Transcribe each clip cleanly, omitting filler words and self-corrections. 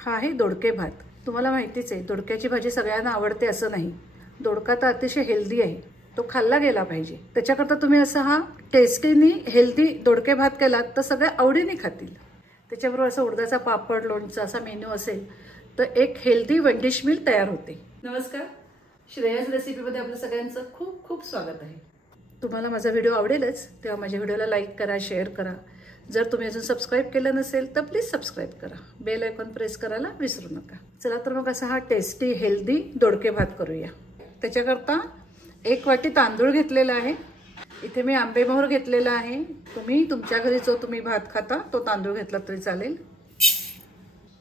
हा आहे दोडके भात। तुम्हाला माहितीच आहे दोडक्याची भाजी सगळ्यांना आवडते असं नाही। दोडका तर अतिशय हेल्दी आहे, तो खाल्ला गेला पाहिजे। त्याच्याकरता तुम्ही असं हा टेस्टीनी हेल्दी दोडके भात केलात तर सगळे आवडीने खातील। त्याच्याबरोबर असं उडदाचा पापड लोणचा असा मेनू असेल तर एक हेल्दी वन डिश मील तयार होते। नमस्कार, श्रेयस रेसिपीमध्ये आपलं सगळ्यांचं खूप खूप स्वागत आहे। तुम्हाला माझा व्हिडिओ आवडेलच तेव्हा माझ्या व्हिडिओला लाईक करा, शेअर करा। जर तुम्ही अजून सबस्क्राइब केलं नसेल तर प्लीज सबस्क्राइब करा, बेल आयकॉन प्रेस करायला विसरू नका। चला तर मग असा हा टेस्टी हेल्दी दोडके भात करूया। त्याच्याकरता 1 वाटी तांदूळ घेतलेला आहे। इथे मी आंबेमोहर घेतलेला आहे। तुम्ही तुमच्या घरी जो तुम्ही भात खाता तो तांदूळ घेतला तरी चालेल,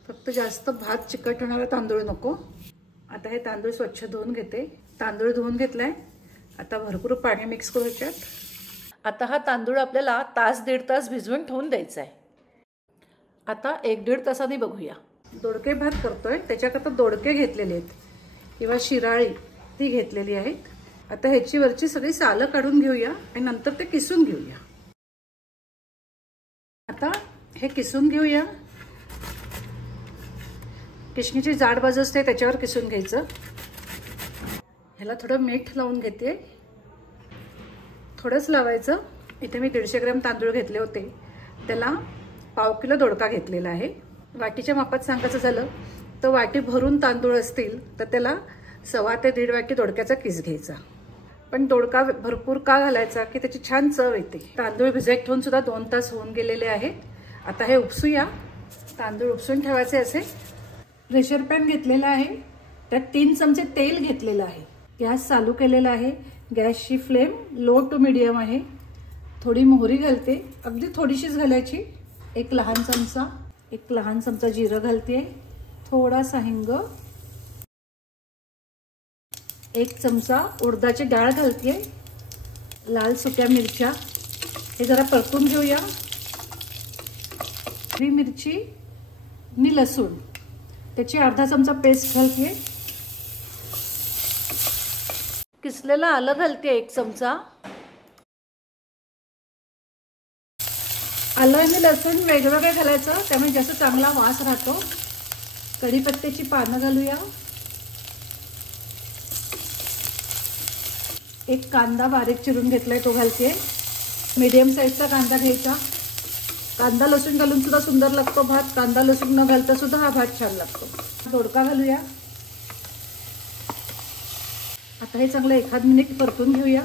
फक्त जास्त भात चिकट होणारा तांदूळ नको। आता हे तांदूळ स्वच्छ धुवून घेते। तांदूळ धुवून घेतलाय, आता भरपूर पाणी मिक्स करू याच्यात। आता हा तांदूळ आपल्याला तास दीड तास भिजवून ठेवून द्यायचा आहे। आता 1-1.5 तासांनी बघूया। दोडके भात करतोय त्याच्याकरता दोडके घेतलेले आहेत किंवा शिराळी ती घेतलेली आहेत। आता ह्याची वरची सगळी सालं काढून घेऊया आणि नंतर ते किसून घेऊया। आता हे किसून घेऊया। किसणीची जाड बाजू असते त्याच्यावर किसून घ्यायचं। ह्याला थोडं मीठ लावून घेते, थोडंच लावायचं। इथे मी 150 ग्रॅम तांदूळ घेतले होते, त्याला पाव किलो दोडका घेतलेला आहे। वाटीच्या मापात सांगायचं झालं तर वाटी भरून तांदूळ असतील तर त्याला 1.25 ते 1.5 वाटी दोडक्याचा किस घ्यायचा। पण दोडका भरपूर का घालायचा की त्याची छान चव येते। तांदूळ भिजत ठेवून सुद्धा 2 तास होऊन गेलेले आहेत। आता हे उपसूया। तांदूळ उपसून ठेवायचे असे। प्रेशर पॅन घेतलेला आहे, त्यात 3 चमचे तेल घेतलेलं आहे। गॅस चालू केलेला आहे। गॅसची फ्लेम लो टू मीडियम आहे। थोडी मोहरी घालते, अगदी थोडीशीच घालायची। एक लहान चमचा जिरं घालते, थोडासा हिंग, 1 चमचा उडदाची डाळ घालते, लाल सुक्या मिरच्या। हे जरा परतून घेऊया। हिरवी मिरची आणि लसूण त्याची अर्धा चमचा पेस्ट घालते। किसलेलं आलं घालते 1 चमचा। आलं आणि लसूण वेगवेगळे घालायचं, त्यामुळे जास्त चांगला वास राहतो। कढीपत्त्याची पानं घालूया। 1 कांदा बारीक चिरून घेतलाय तो घालते। मीडियम साईजचा कांदा घ्यायचा। कांदा लसूण घालून सुद्धा सुंदर लागतो भात, कांदा लसूण न घालता सुद्धा हा भात छान लागतो। दोडका घालूया। आता हे चांगलं 1 मिनिट परतून घेऊया।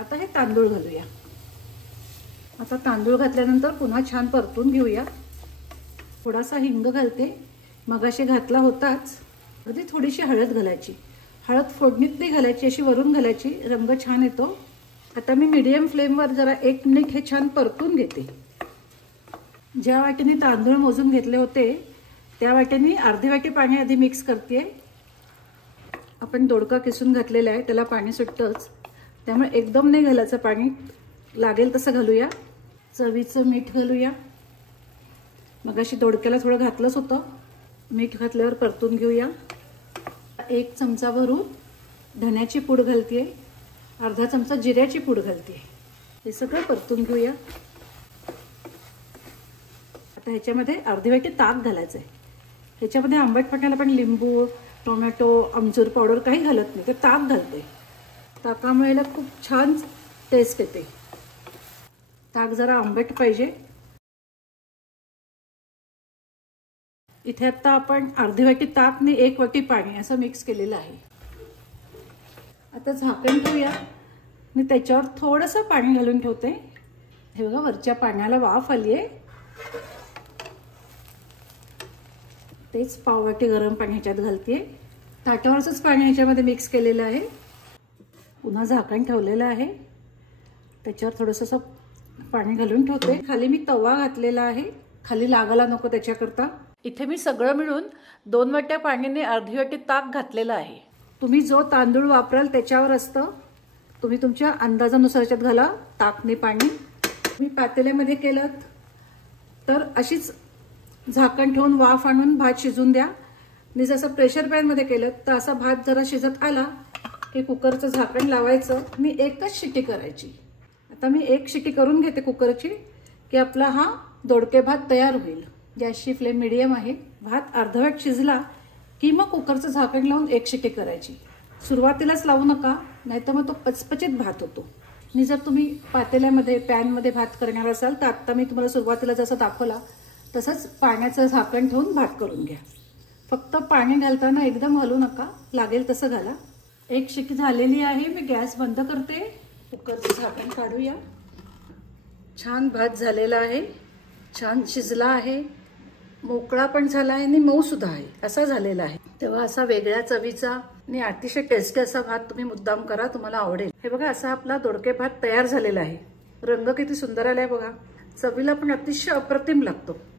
आता हे तांदूळ घालूया। आता तांदूळ घातल्यानंतर पुन्हा छान परतून घेऊया। थोडासा हिंग घालते, मगाशी घातला होताच। अगदी थोडीशी हळद घालायची। हळद फोडणीत नाही घालायची, अशी वरून घालायची, रंग छान येतो। आता मी मीडियम फ्लेमवर जरा 1 मिनिट हे छान परतून घेते। ज्या वाटीने तांदूळ मोजून घेतले होते त्या वाटीने अर्धी वाटी पाणी आधी मिक्स करते। आपण दोडका किसून घातलेला आहे, त्याला पाणी सुटतंच, त्यामुळे एकदम नाही घालायचं पाणी, लागेल तसं घालूया। चवीचं मीठ घालूया। मगाशी दोडक्याला थोडं घातलंच होतं, मीठ घातल्यावर परतून घेऊया। 1 चमचा भरून धण्याची पूड घालते, अर्धा चमचा जिऱ्याची पूड घालते। हे सगळं परतून घेऊया। आता ह्याच्यामध्ये अर्धी वाटी ताक घालायचं आहे। ह्याच्यामध्ये आंबटपणाला पण लिंबू, टोमॅटो, आमचूर पावडर काही घालत नाही, ते ताक घालते। ताकामुळे खूप छान टेस्ट येते। ताक जरा आंबट पाहिजे। इथे आता आपण अर्धी वाटी ताक आणि 1 वाटी पाणी असं मिक्स केलेलं आहे। आता झाकण ठेवूया आणि त्याच्यावर थोडंसं पाणी घालून ठेवते। हे बघा वरच्या पाण्याला वाफ आली आहे। तेच पाव वाटी गरम पाणी ह्याच्यात घालते। ताटावरचंच पाणी ह्याच्यामध्ये मिक्स केलेलं आहे। पुन्हा झाकण ठेवलेलं आहे, त्याच्यावर थोडंसं असं पाणी घालून ठेवते। खाली मी तवा घातलेला आहे, खाली लागायला नको त्याच्याकरता। इथे मी सगळं मिळून 2 वाट्या पाण्याने अर्धी वाटी ताक घातलेलं आहे। तुम्ही जो तांदूळ वापराल त्याच्यावर असतं, तुम्ही तुमच्या अंदाजानुसार याच्यात घाला ताकने पाणी। तुम्ही पातेल्यामध्ये केलं तर अशीच झाकण ठेवून वाफ आणून भात शिजून द्या, आणि जसं प्रेशर पॅनमध्ये केलं तर असा भात जरा शिजत आला की कुकरचं झाकण लावायचं आणि 1च शिटी करायची। आता मी 1 शिटी करून घेते कुकरची की आपला हा दोडके भात तयार होईल। गॅसची फ्लेम मिडियम आहे. भात अर्धवट शिजला की मग कुकरचं झाकण लावून 1 शिटी करायची. सुरुवातीलाच लावू नका, नाहीतर मग तो पचपचित भात होतो. आणि जर तुम्ही पातेल्यामध्ये पॅनमध्ये भात करणार असाल तर आत्ता मी तुम्हाला सुरुवातीला जसं दाखवला तसंच पाण्याचं झाकण ठेवून भात करून घ्या. फक्त पाणी घालताना एकदम हलवू नका, लागेल तसं घाला. 1 शिटी झालेली आहे. मी गॅस बंद करते. कुकरचं झाकण काढूया. छान भात झालेला आहे, छान शिजला आहे, मोकळा पण झाला आहे आणि मऊ सुद्धा आहे, असा झालेला आहे. तेव्हा असा वेगळ्या चवीचा आणि अतिशय टेस्टी असा भात तुम्ही मुद्दाम करा, तुम्हाला आवडेल. हे बघा, असा आपला दोडके भात तयार झालेला आहे. रंग किती सुंदर आलाय बघा. चवीला पण अतिशय अप्रतिम लागतो.